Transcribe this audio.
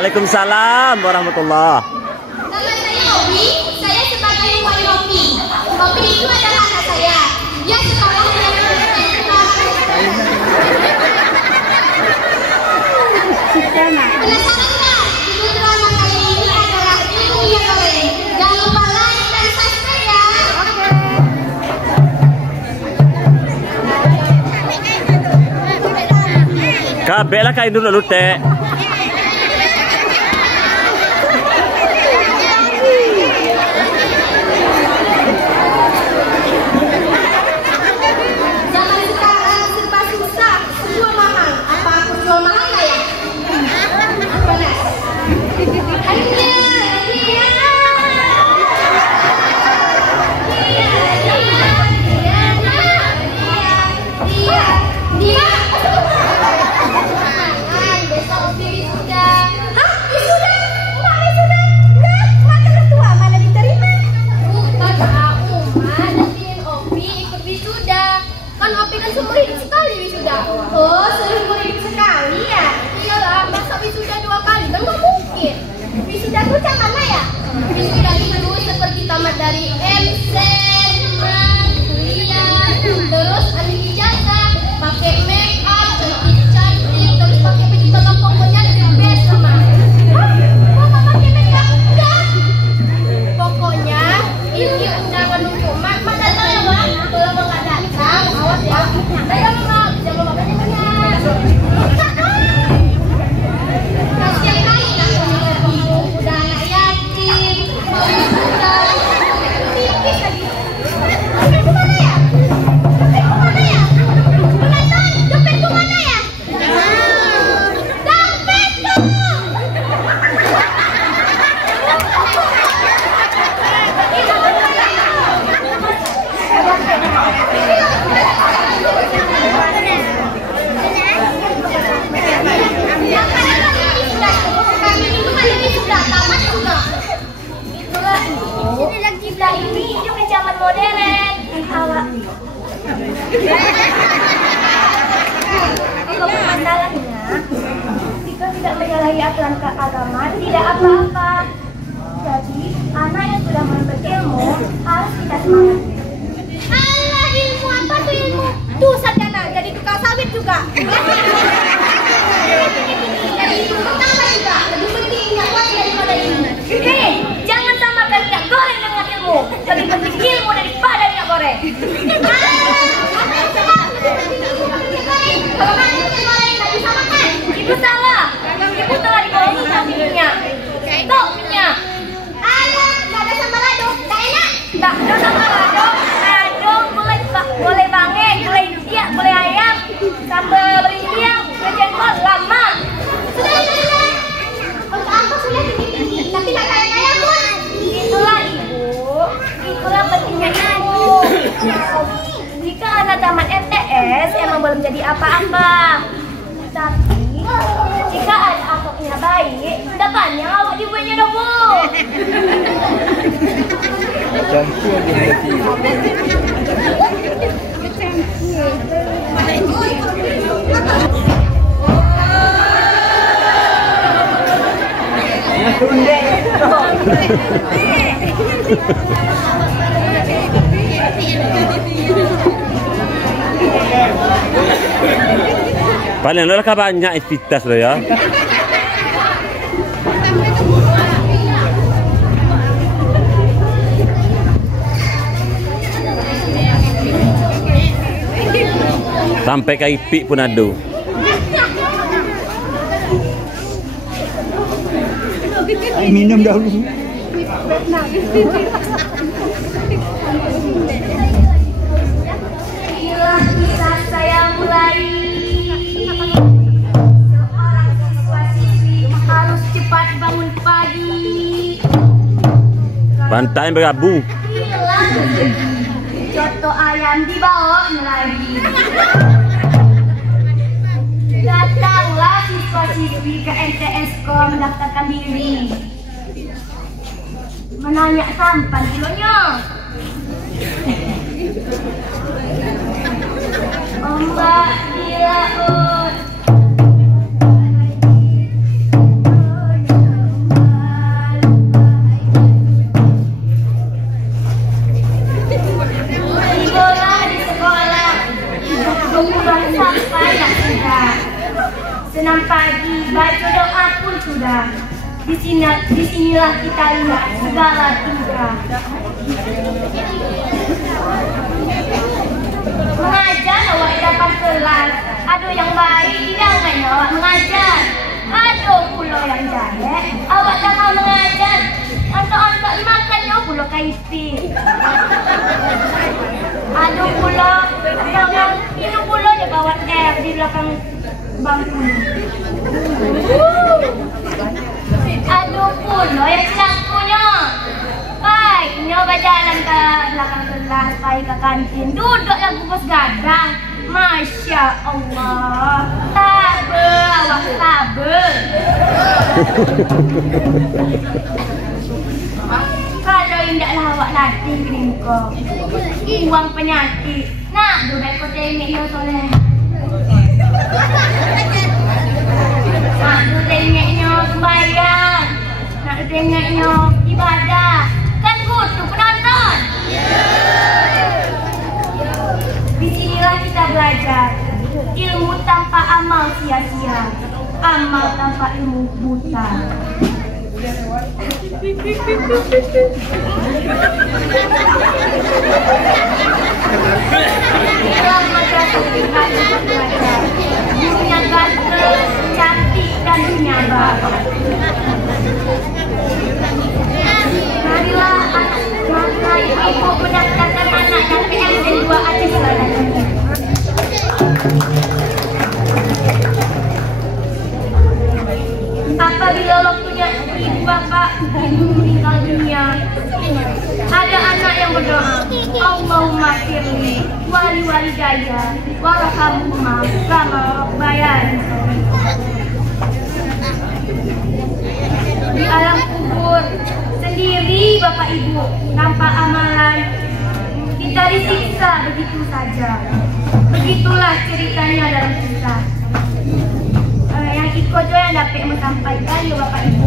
Waalaikumsalam warahmatullah. Nama saya Obi, saya sebagai wali Obi. Obi itu adalah anak saya. Dia sekolah di Penasaran nggak? Judul drama kali ini adalah Ilmu Minyak Goreng. Jangan lupa like dan subscribe ya. Kabeh lah kain dulu teh. Zaman sekarang serba susah, semua mahal. Apa aku jual mahal nggak ya? Panas. Hanya dia. Besok wisuda. Hah? Wisuda? Mbak wisuda? Enggak, nggak tertua, mana diterima? Bukan aku, mah bikin Opi ikut wisuda. Kan Opi kan seumur hidup sekali wisuda. Oh, seumur hidup sekali ya? Iyalah, masa wisuda 2 kali? Kan nggak mungkin. Wisuda itu macam mana ya? Wisuda itu seperti tamat dari MC, kuliah, terus ambil ijazah, pakai make up, cantik, terus pakai baju bagang pokoknya the best sama. Hah? Kok nggak pakai make up? Enggak. Pokoknya ini undangan untuk mak datang ya bang. Kalau mak nggak datang, awas ya. Saya mak jangan makanya banyak. Kasian kali lah ibu udah anak yatim, udah tipis lagi. Dompetku mana ya? Dompetku mana ya? Penonton, dompetku mana ya? Dompetku! Kita ini hidup di zaman modern. Kalau masalahnya jika tidak menyalahi aturan keagamaan tidak apa-apa. Jadi anak yang sudah menuntut ilmu harus kita semangati. Alah, ilmu apa tuh ilmu? Tuh sarjana jadi tukang sawit juga. Jadi itu pertama juga lebih penting minyak goreng daripada ilmu. Hei, jangan samakan minyak goreng dengan ilmu. Lebih penting ilmu daripada minyak goreng. Apa yang salah? Kalau kan minyak goreng nggak bisa makan. Ibu salah. Ibu telah dibohongi minyak. Stop minyak. Alah, nggak ada sambal lado, nggak enak. Nggak ada sambal lado. Lado boleh bange, boleh iga, boleh ayam, sambal berinjang, jengkol lama. Sudah. Untuk apa sudah tinggi-tinggi, tapi nggak kaya-kaya pun. Itulah ibu, itulah pentingnya ilmu. Jika anak tamat MTS emang belum jadi apa-apa. Tapi jika ada akhlaknya baik, depannya awak dibuatnya dong bu. Paling lo lah banyak aktivitas lo ya. Sampai ke ipik pun ada. Minum dahulu. Inilah kisah saya mulai. Seorang siswa-siswi harus cepat bangun pagi. Bantai berabu. Hilang. Coto ayam dibawa lagi. Datanglah siswa-siswi ke MTSko mendaftarkan diri. Menanya sampan kilonya. Ombak di laut. sampai ya sudah. Senam pagi, baca doa pun sudah. Disinilah kita lihat segala tingkah. Mengajar awak dapat kelas. Aduh yang baik tidak main awak mengajar. Aduh pulau yang jelek awak tak mau mengajar. Antok-antok makannya pulau kaiti. Aduh pulau jangan minum pulau je bawa air di belakang bangku. Aduh pulau yang celakanya. Baik, nyoba jalan ke belakang kelas, baik ke kantin, duduk lagu bos gadang. Masya Allah, sabar, awak sabar. Kalau indaklah awak latih keringko, uang penyakit. Nak, duduk kau tengok yo soleh. Nak, duduk tengoknya sembahyang. Nak tengoknya ibadah. Kan kudu penonton. Disinilah kita belajar. Ilmu tanpa amal sia-sia. Amal tanpa ilmu buta. Dalam madrasah kita belajar. Dunia ganteng, cantik dan dunia baik. Marilah maka ibu mendaftarkan anaknya PMN 2 Aceh Selatan. Apabila waktunya ibu bapak meninggal dunia, ada anak yang berdoa, Allahumma firli wali walidayya warhamhuma kama rabbayani. Di alam kubur sendiri bapak ibu tanpa amalan kita disiksa begitu saja. Begitulah ceritanya dalam kisah. Yang Iko Jo yang dapat menyampaikan ya bapak ibu.